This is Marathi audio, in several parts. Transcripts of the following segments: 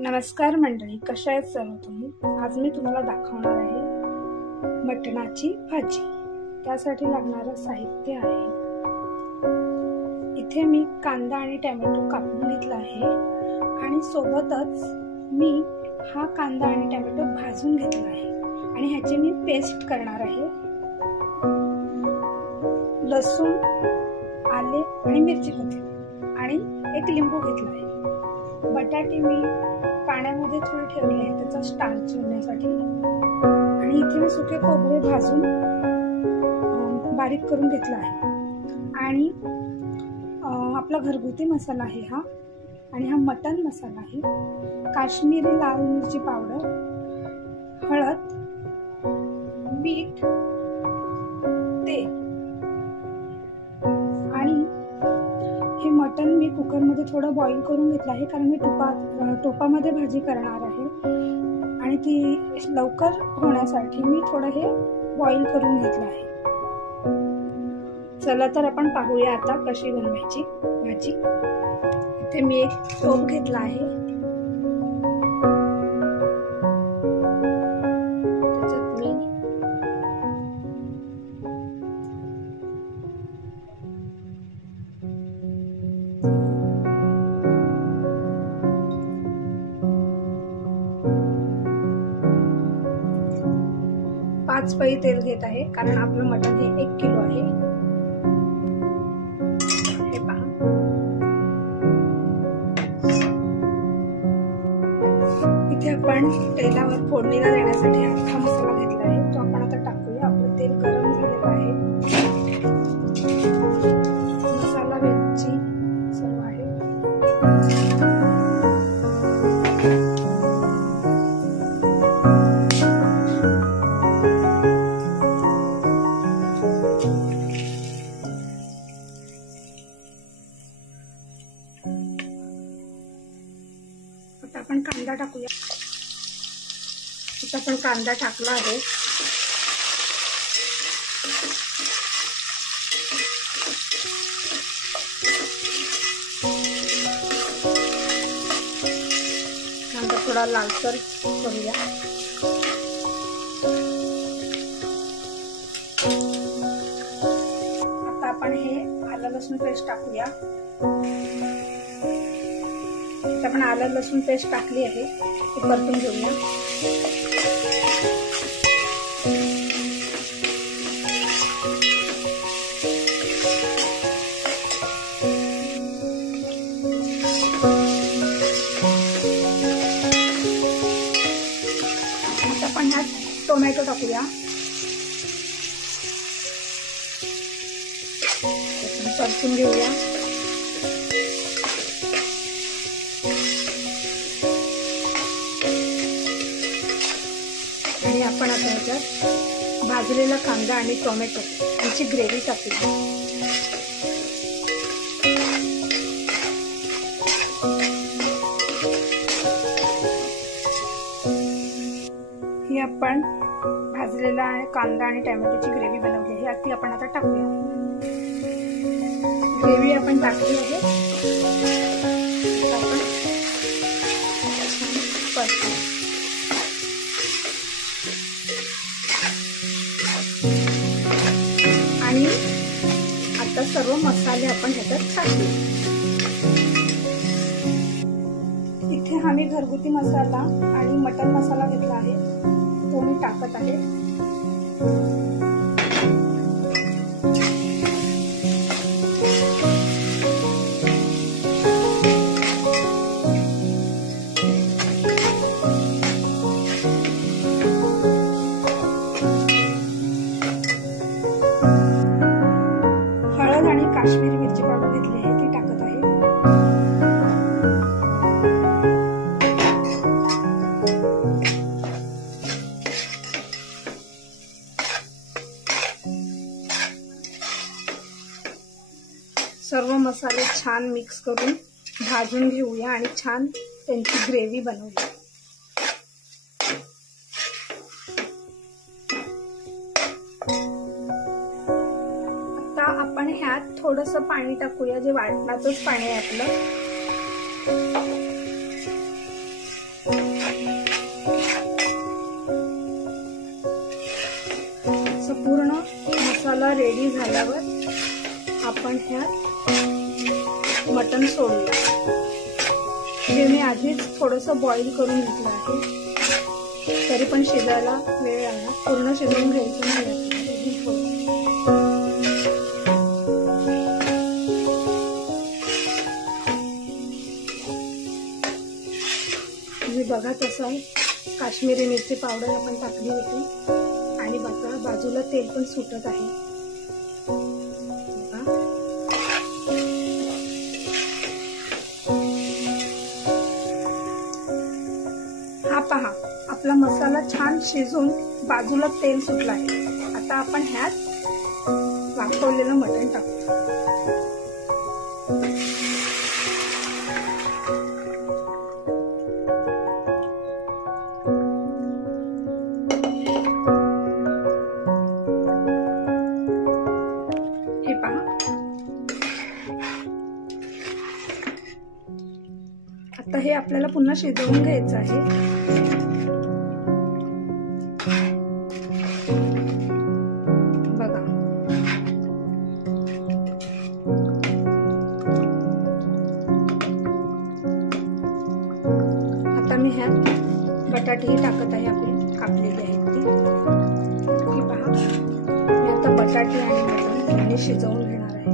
नमस्कार मंडळी, कशा आहेत सर्व तुम्ही? आज मी तुम्हाला दाखवणार आहे मटणाची भाजी। त्यासाठी लागणारं साहित्य आहे, इथे मी कांदा आणि टोमॅटो कापून घेतला आहे आणि सोबतच मी हा कांदा आणि टोमॅटो भाजून घेतला आहे आणि ह्याची मी पेस्ट करणार आहे। लसूण, आले आणि मिरची कोथिंबीर आणि एक लिंबू घेतला आहे। बटाटे मी पाण्यामध्ये थोडे ठेवले आहे त्याचा स्टार्च होण्यासाठी आणि इथे मी सुके खोबरे भाजून बारीक करून घेतला आहे आणि आपला घरगुती मसाला आहे हा, आणि हा मटन मसाला आहे। काश्मीरी लाल मिरची पावडर, हळद, मीठ, तेल आणि हे मटन मी कुकर मध्ये थोडं बॉईल करून घेतलं आहे, कारण मी टोपामध्ये भाजी करणार आहे आणि ती लवकर होण्यासाठी मी थोडं हे बॉईल करून घेतलं आहे। चला तर आपण पाहूया आता कशी बनवायची भाजी। इथे मी एक टोप घेतला आहे, त्याच्यात मी पाच पळी तेल घेत आहे, कारण आपलं मटण हे 1 किलो आहे। हे पहा, इथे आपण तेलावर फोडणीला देण्यासाठी अख्खा मसाला घेतला आहे, तो आपण आता टाकूया। आपलं तेल गरम झालेलं आहे, मसाला वेलची सर्व आहे। आता आपण कांदा टाकूया। आता आपण कांदा टाकला आहे, कांदा थोडा लालसर करूया। आता आपण हे आलं लसूण पेस्ट टाकूया। आपण आलं लसूण पेस्ट टाकली आहे, ती परतून घेऊया। आता आपण ह्यात टोमॅटो टाकूया, परतून घेऊया। आणि आपण आता ह्याच्यात भाजलेला कांदा आणि टोमॅटो यांची ग्रेव्ही टाकूया। ही आपण भाजलेला कांदा आणि टोमॅटोची ग्रेव्ही बनवली आहे, ती आपण आता टाकूया। ग्रेव्ही आपण टाकली आहे, आपण परतूया। आणि आता सर्व मसाले आपण ह्याच्यात टाकू। इथे आम्ही घरगुती मसाला आणि मटन मसाला घेतला आहे, तो मी टाकत आहे। आणि काश्मीरी मिरची पावडर घेतली आहे, ती टाकत आहे। सर्व मसाले छान मिक्स करून भाजून घेऊया आणि छान त्यांची ग्रेव्ही बनवूया। आपण ह्यात थोडंसं पाणी टाकूया, जे वाटणाचंच पाणी आहे आपलं। आपण ह्यात मटण सोडूया. हे मी आधीच थोडंसं बॉईल करून घेतलं आहे, तरी पण शिजायला वेळ आहे. पूर्ण शिजवून घ्यायचं नाही. तुम्ही बघत असाल काश्मीरी मिरची पावडर आपण टाकली होती आणि बघा बाजूला तेल पण सुटत आहे. हा पहा, आपला मसाला छान शिजून बाजूला तेल सुटला आहे. आता आपण ह्यात वाफवलेलं मटण टाकू. हे पहा, आता हे आपल्याला पुन्हा शिजवून घ्यायचं आहे. बघा, आता मी ह्यात बटाटेही टाकत आहे. आपले कापलेले आहेत ते. हे पहा, मी आता बटाटे आणि मटण दोन्ही शिजवून घेणार आहे.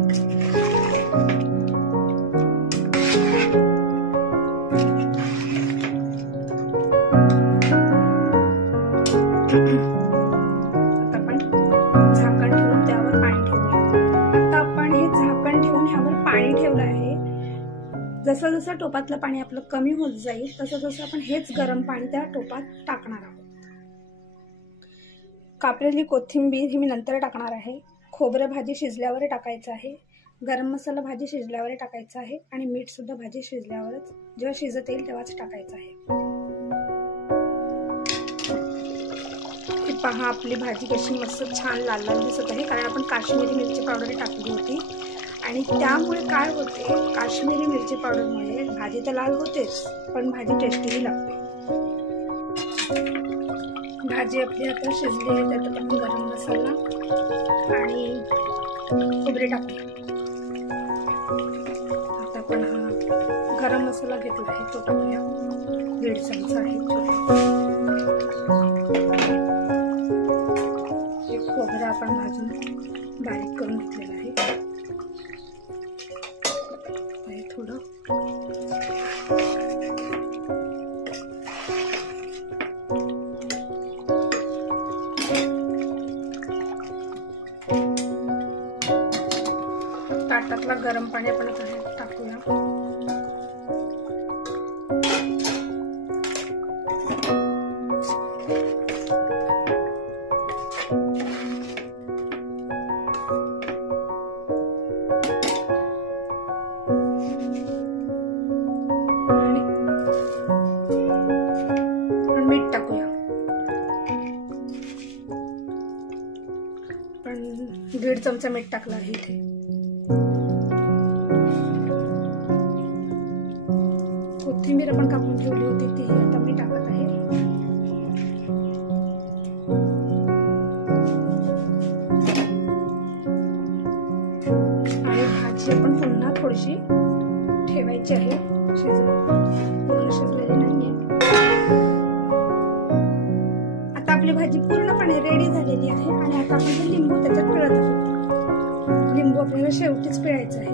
आता आपण झाकण ठेवून त्यावर पाणी ठेवूया. आता आपण हे झाकण ठेवून ह्यावर पाणी ठेवलं आहे. जसं जसं टोपातलं पाणी आपलं कमी होत जाईल तसं तसं आपण हेच गरम पाणी त्या टोपात टाकणार आहोत. कापलेली कोथिंबीर ही मी नंतर टाकणार आहे. खोबरं भाजी शिजल्यावर टाकायचं आहे. गरम मसाला भाजी शिजल्यावर टाकायचा आहे आणि मीठ सुद्धा भाजी शिजल्यावरच, जेव्हा शिजत येईल तेव्हाच टाकायचं आहे. पहा, आपली भाजी कशी मस्त छान लाल लाल दिसत आहे, कारण आपण काश्मीरी मिरची पावडर टाकली होती. आणि त्यामुळे काय होते, काश्मीरी मिरची पावडरमुळे भाजी तर लाल होतेच, पण भाजी टेस्टीही लागते. भाजी आपली आता शिजली आहे. त्यात आपण गरम मसाला आणि खोबरे टाकू. आता आपण हा गरम मसाला घेतला आहे, तो टाकूया. 1.5 चमचा आहे. हे खोबरं आपण भाजून बारीक करून घेतलेलं आहे. थोडं ताटातला गरम पाणी आपण टाकूया. मीठ टाकूया. पण 1.5 चमचा मीठ टाकलं आहे इथे. कोथिंबीर आपण कापून ठेवली होती ती आता मी टाकत आहे. आणि भाजी आपण पुन्हा थोडीशी ठेवायची आहे. पूर्ण शिजलेली नाहीये. आता आपली भाजी पूर्णपणे रेडी झालेली आहे. आणि आता आपण लिंबू त्याच्यात पिळत आहोत. लिंबू आपल्याला शेवटीच पिळायचं आहे.